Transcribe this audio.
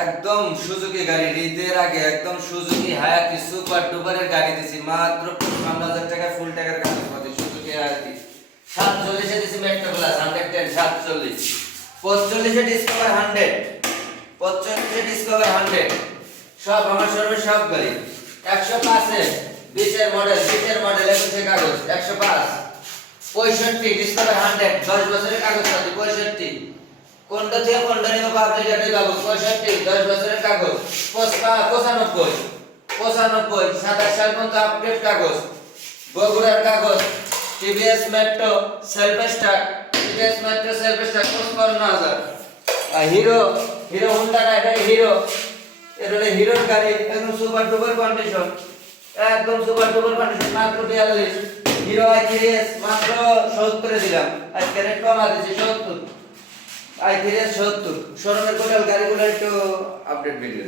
একদম সুজুকি গাড়ি ঈদের আগে একদম সুজুকি হায়াতি সুপার ডুপারের গাড়ি দিছি মাত্র ৫৫,০০০ টাকা ফুল টাকার কাগজপত্র সুজুকি হায়াতি ৪৭ এ দিছি মেট্রো প্লাস 110 ৪৭ ৪৫ এ ডিসকভার 100 ৪৫ এ ডিসকভার 100 সব আমার সর্বে সব গাড়ি ১০৫ এ ২০ এর মডেল ২১ এর কাগজ ১০৫ ৬৫ ডিসকভার 100 10 বছরের কাগজপত্র ৬৫ কোনটা থেকে কোনটা নিয়ে পাবলিক একটা কাগজ 65 10 বছরের কাগজ 95 95 27 সাল পর্যন্ত আপডেট কাগজ বগুড়ার কাগজ TVS metro self start TVS metro self start ৫৫,০০০ hero Honda না এটা হিরো এটা হলো হিরোর গাড়ি একদম সুপার ডুপার কন্ডিশন একদম সুপার ডুপার কন্ডিশন মাত্র ৪২ হিরো i3s মাত্র ৭০ এ দিলাম আজকে রেট কমা দিয়েছি ৭০ i3s ৭০ শোরুমের টোটাল গাড়িগুলো একটু আপডেট ভিডিও